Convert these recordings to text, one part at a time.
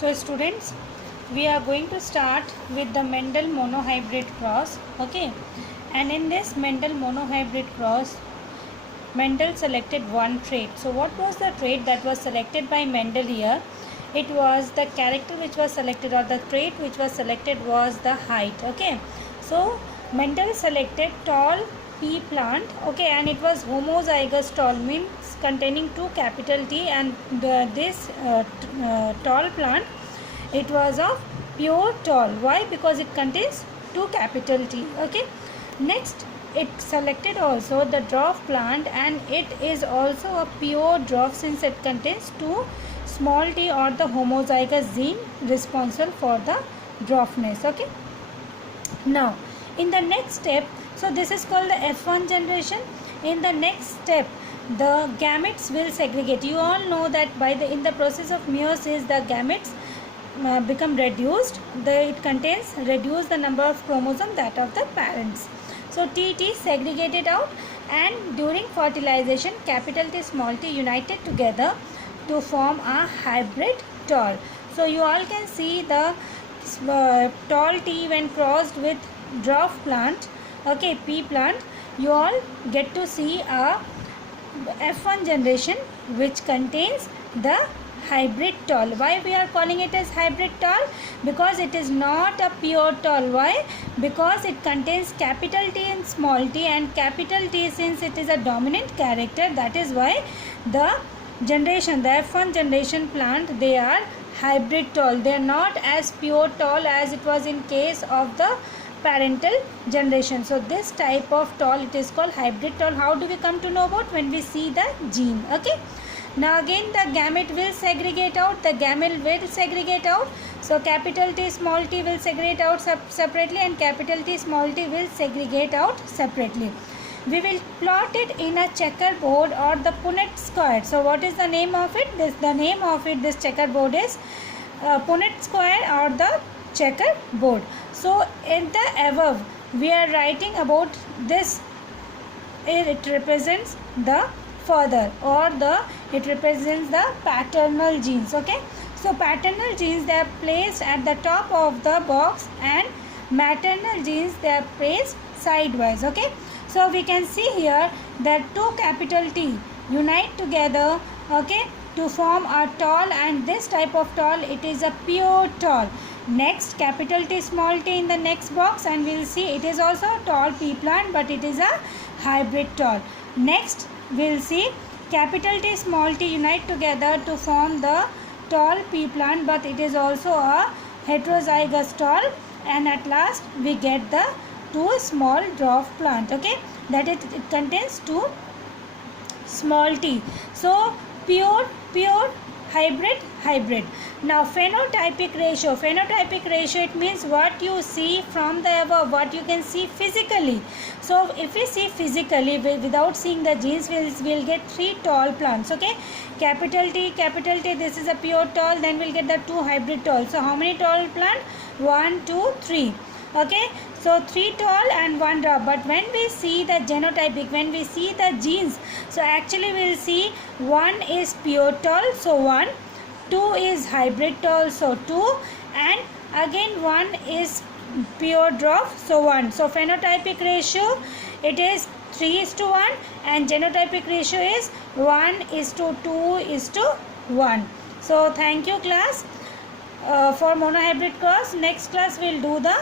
So students, we are going to start with the Mendel monohybrid cross. Okay, and in this Mendel monohybrid cross, Mendel selected one trait. So what was the trait that was selected by Mendel here? It was the character which was selected, or the trait which was selected was the height. Okay, so Mendel selected tall pea plant. Okay, and it was homozygous tall, means containing two capital T, and this tall plant, it was of pure tall. Why? Because it contains two capital T. Okay, next it selected also the dwarf plant, and it is also a pure dwarf since it contains two small t, or the homozygous gene responsible for the dwarfness. Okay, now in the next step, so this is called the F1 generation. In the next step, the gametes will segregate. You all know that in the process of meiosis, the gametes become reduced. It contains reduce the number of chromosomes that of the parents. So TT segregated out, and during fertilization, capital T small t united together to form a hybrid tall. So you all can see the tall T when crossed with dwarf plant, okay, pea plant, you all get to see a F1 generation which contains the hybrid tall. Why we are calling it as hybrid tall? Because it is not a pure tall. Why? Because it contains capital T and small t, and capital T, since it is a dominant character, that is why the generation, the F1 generation plant, they are hybrid tall. They are not as pure tall as it was in case of the parental generation. So this type of tall, it is called hybrid tall. How do we come to know about? When we see the gene. Okay, now again the gamete will segregate out, the gamete will segregate out. So capital T small t will segregate out separately, and capital T small t will segregate out separately. We will plot it in a checkerboard or the Punnett square. So what is the name of it? This checkerboard is Punnett square or the checkerboard. So in the above, we are writing about this. It represents the father, or it represents the paternal genes. Okay, so paternal genes, they are placed at the top of the box, and maternal genes, they are placed sidewise. Okay, so we can see here that two capital T unite together, okay, to form a tall, and this type of tall, it is a pure tall. Next, capital T small t in the next box, and we will see it is also a tall pea plant, but it is a hybrid tall. Next, we will see capital T small t unite together to form the tall pea plant, but it is also a heterozygous tall, and at last we get the two small dwarf plant. Okay, that it contains two small t. So pure hybrid. Now phenotypic ratio, it means what you see from the above, what you can see physically. So if we see physically without seeing the genes, we'll get three tall plants. Okay, capital T, this is a pure tall, then we'll get the two hybrid tall. So how many tall plant? 1, 2, 3. Okay, so 3 tall and 1 dwarf. But when we see the genotypic, when we see the genes, so actually we will see 1 is pure tall, so 1, 2 is hybrid tall, so 2, and again 1 is pure dwarf, so 1. So phenotypic ratio, it is 3:1, and genotypic ratio is 1:2:1. So thank you class for monohybrid cross. Next class we will do the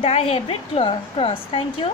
dihybrid cross. Thank you.